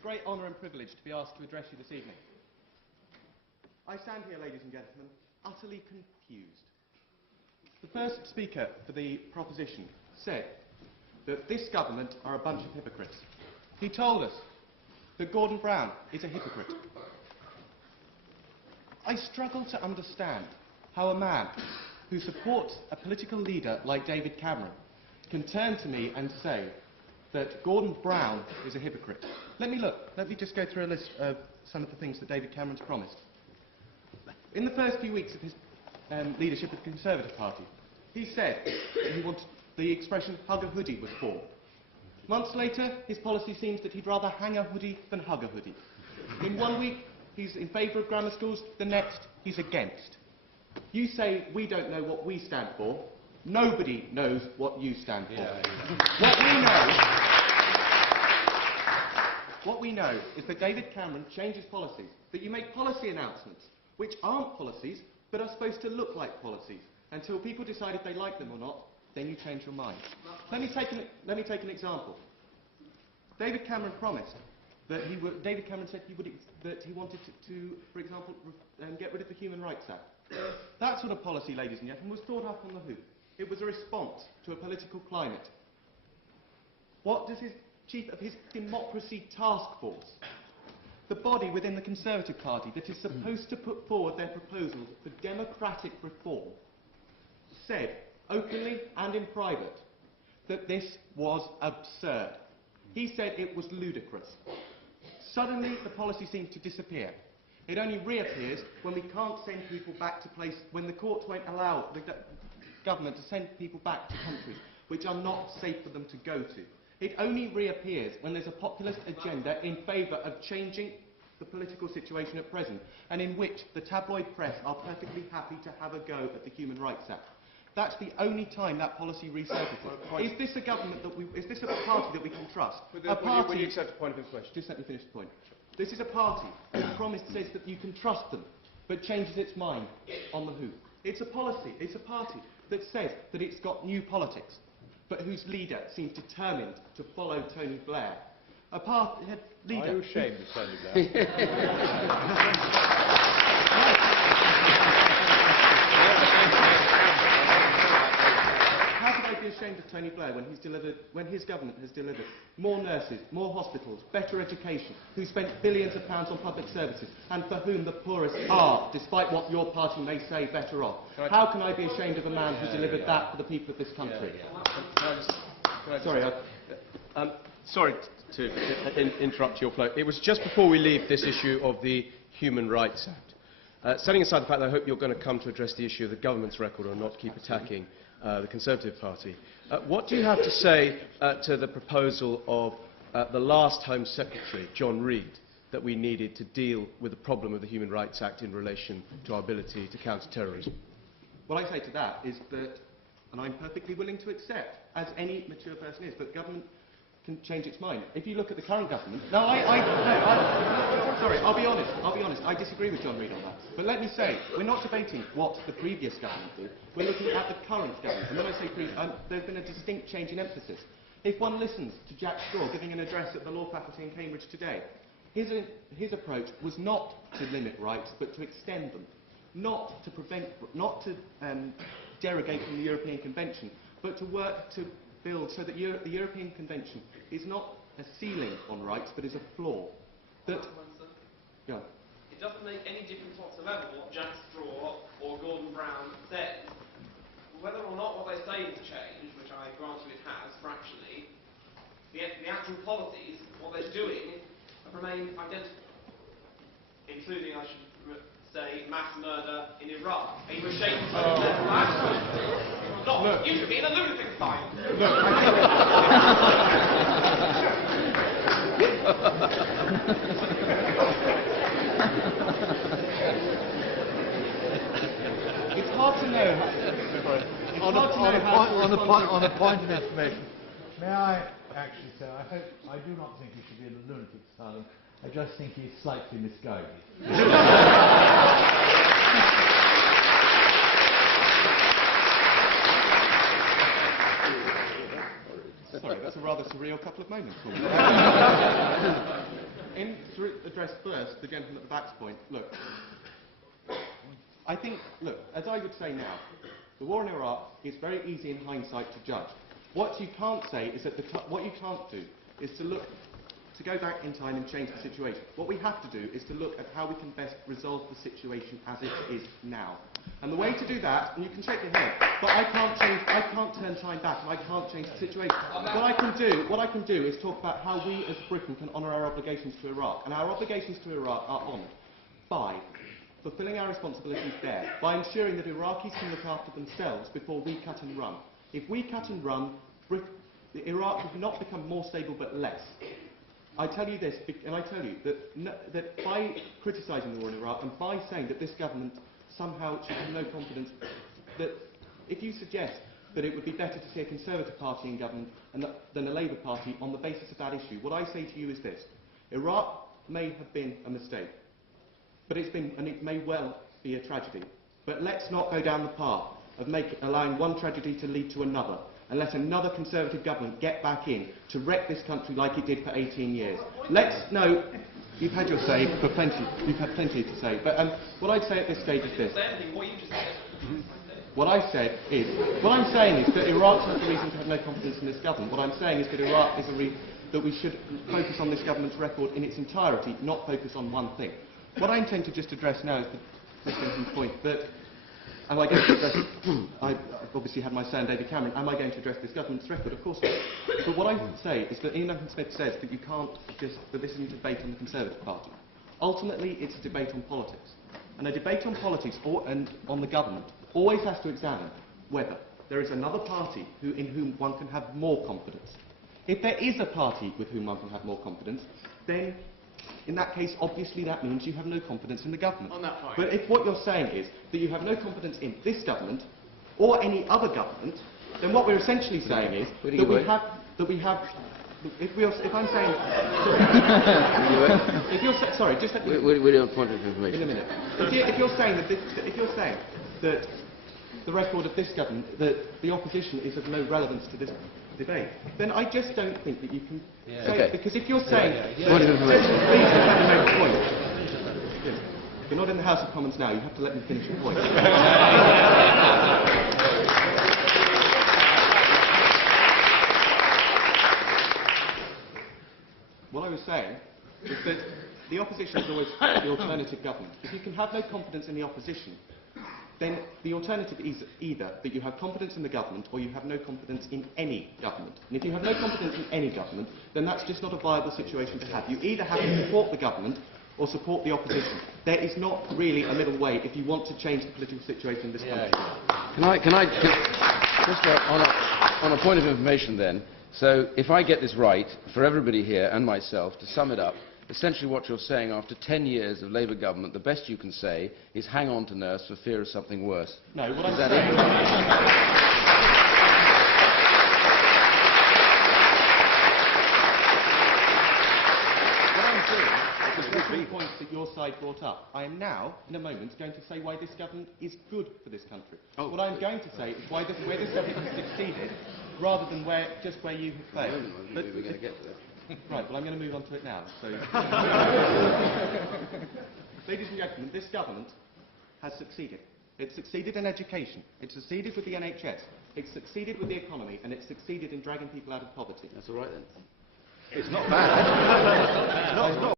a great honour and privilege to be asked to address you this evening. I stand here, ladies and gentlemen, utterly confused. The first speaker for the proposition said that this government are a bunch of hypocrites. He told us that Gordon Brown is a hypocrite. I struggle to understand how a man who supports a political leader like David Cameron can turn to me and say that Gordon Brown is a hypocrite. Let me just go through a list of some of the things that David Cameron's promised. In the first few weeks of his leadership of the Conservative Party, he said that he wanted the expression hug a hoodie was born. Months later, his policy seems that he'd rather hang a hoodie than hug a hoodie. In 1 week, he's in favour of grammar schools, the next, he's against. You say we don't know what we stand for. Nobody knows what you stand for. What we know is that David Cameron changes policies, that you make policy announcements, which aren't policies, but are supposed to look like policies, until people decide if they like them or not, then you change your mind. Let me take an example. David Cameron promised that David Cameron said that he wanted to, for example, get rid of the Human Rights Act. That sort of policy, ladies and gentlemen, was thought up on the hoof. It was a response to a political climate. What does his chief of his democracy task force, the body within the Conservative Party that is supposed to put forward their proposals for democratic reform, said openly and in private that this was absurd. He said it was ludicrous. Suddenly the policy seems to disappear. It only reappears when we can't send people back to places, when the courts won't allow the government to send people back to countries which are not safe for them to go to. It only reappears when there's a populist agenda in favour of changing the political situation at present, and in which the tabloid press are perfectly happy to have a go at the Human Rights Act. That's the only time that policy resurfaces. Is this a government that is this a party that we can trust? Will you accept a point of information? Just let me finish the point. This is a party whose promise says that you can trust them, but changes its mind on the hoof. It's a policy, it's a party that says that it's got new politics, but whose leader seems determined to follow Tony Blair. A leader... Are you ashamed of Tony Blair? How could I be ashamed of Tony Blair when his government has delivered more nurses, more hospitals, better education, who spent billions of pounds on public services, and for whom the poorest are, despite what your party may say, better off? How can I be ashamed of a man who delivered that for the people of this country? Sorry to interrupt your flow. It was just before we leave this issue of the Human Rights Act. Setting aside the fact that I hope you're going to come to address the issue of the government's record and not keep attacking the Conservative Party, what do you have to say to the proposal of the last Home Secretary, John Reid, that we needed to deal with the problem of the Human Rights Act in relation to our ability to counter terrorism? What I say to that is that, and I'm perfectly willing to accept, as any mature person is, that government can change its mind. If you look at the current government... Sorry, I'll be honest, I disagree with John Reid on that. But let me say, we're not debating what the previous government did, we're looking at the current government. And when I say previous, there's been a distinct change in emphasis. If one listens to Jack Straw giving an address at the law faculty in Cambridge today, his approach was not to limit rights, but to extend them. Not to derogate from the European Convention, but to work to build so that the European Convention is not a ceiling on rights, but is a floor. That, yeah. It doesn't make any difference whatsoever what Jack Straw or Gordon Brown said. Whether or not what they say has changed, which I grant you it has, fractionally, the actual policies, what they're doing, have remained identical. Including, I should say, mass murder in Iraq. Are you ashamed of that? Not you should be in a lunatic asylum. It's hard to know. On a point of information, may I actually say I do not think he should be in a lunatic asylum. I just think he's slightly misguided. Sorry, that's a rather surreal couple of moments for me. to address first the gentleman at the back's point, look, I think, look, as I would say now, the war in Iraq is very easy in hindsight to judge. What you can't say is that what you can't do is to go back in time and change the situation. What we have to do is to look at how we can best resolve the situation as it is now. And the way to do that, and you can shake your head, but I can't turn time back and I can't change the situation. What I can do is talk about how we as Britain can honour our obligations to Iraq. And our obligations to Iraq are honoured by fulfilling our responsibilities there, by ensuring that Iraqis can look after themselves before we cut and run. If we cut and run, Iraq will not become more stable but less. I tell you this, and I tell you that by criticising the war in Iraq and by saying that this government somehow should have no confidence, that if you suggest that it would be better to see a Conservative Party in government than a Labour Party on the basis of that issue, what I say to you is this. Iraq may have been a mistake, but it's been, and it may well be a tragedy. But let's not go down the path of allowing one tragedy to lead to another, and let another Conservative government get back in to wreck this country like it did for 18 years. No, you've had your say for plenty. You've had plenty to say. But what I'd say at this stage is this. What I'm saying is that Iraq's not the reason to have no confidence in this government. What I'm saying is that Iraq is that we should focus on this government's record in its entirety, not focus on one thing. What I intend to just address now is the second point that. Am I going to address, I've obviously had my say on David Cameron, am I going to address this government's record? Of course not. But what I say is that Ian Duncan-Smith says that you can't that this isn't a debate on the Conservative Party. Ultimately, it's a debate on politics. And a debate on politics and on the government always has to examine whether there is another party in whom one can have more confidence. If there is a party with whom one can have more confidence, then in that case, obviously that means you have no confidence in the government. On that point. But if what you're saying is that you have no confidence in this government or any other government, then what we're essentially saying is that if I'm saying, sorry, if you're sorry, just let me. We don't point of information. In a minute. If you're saying that the record of this government, that the opposition is of no relevance to this debate, then I just don't think that you can say it, because if you're saying Point of information. please let me make a point. You're not in the House of Commons now, you have to let me finish your point. What I was saying is that the opposition is always the alternative government. If you can have no confidence in the opposition, then the alternative is either that you have confidence in the government or you have no confidence in any government. And if you have no confidence in any government, then that's just not a viable situation to have. You either have to support the government or support the opposition. There is not really a middle way if you want to change the political situation in this country. Can I just on a point of information then? So if I get this right, for everybody here and myself, to sum it up, essentially what you're saying, after 10 years of Labour government, the best you can say is hang on to nurse for fear of something worse. No, what I'm doing is addressing the points that your side brought up. I am now, in a moment, going to say why this government is good for this country. What I'm going to say is where this government has succeeded, rather than just where you have failed. But we're going to get to that. Right, well, I'm going to move on to it now. So, ladies and gentlemen, this government has succeeded. It's succeeded in education. It's succeeded with the NHS. It's succeeded with the economy. And it's succeeded in dragging people out of poverty. That's all right then. It's not bad. not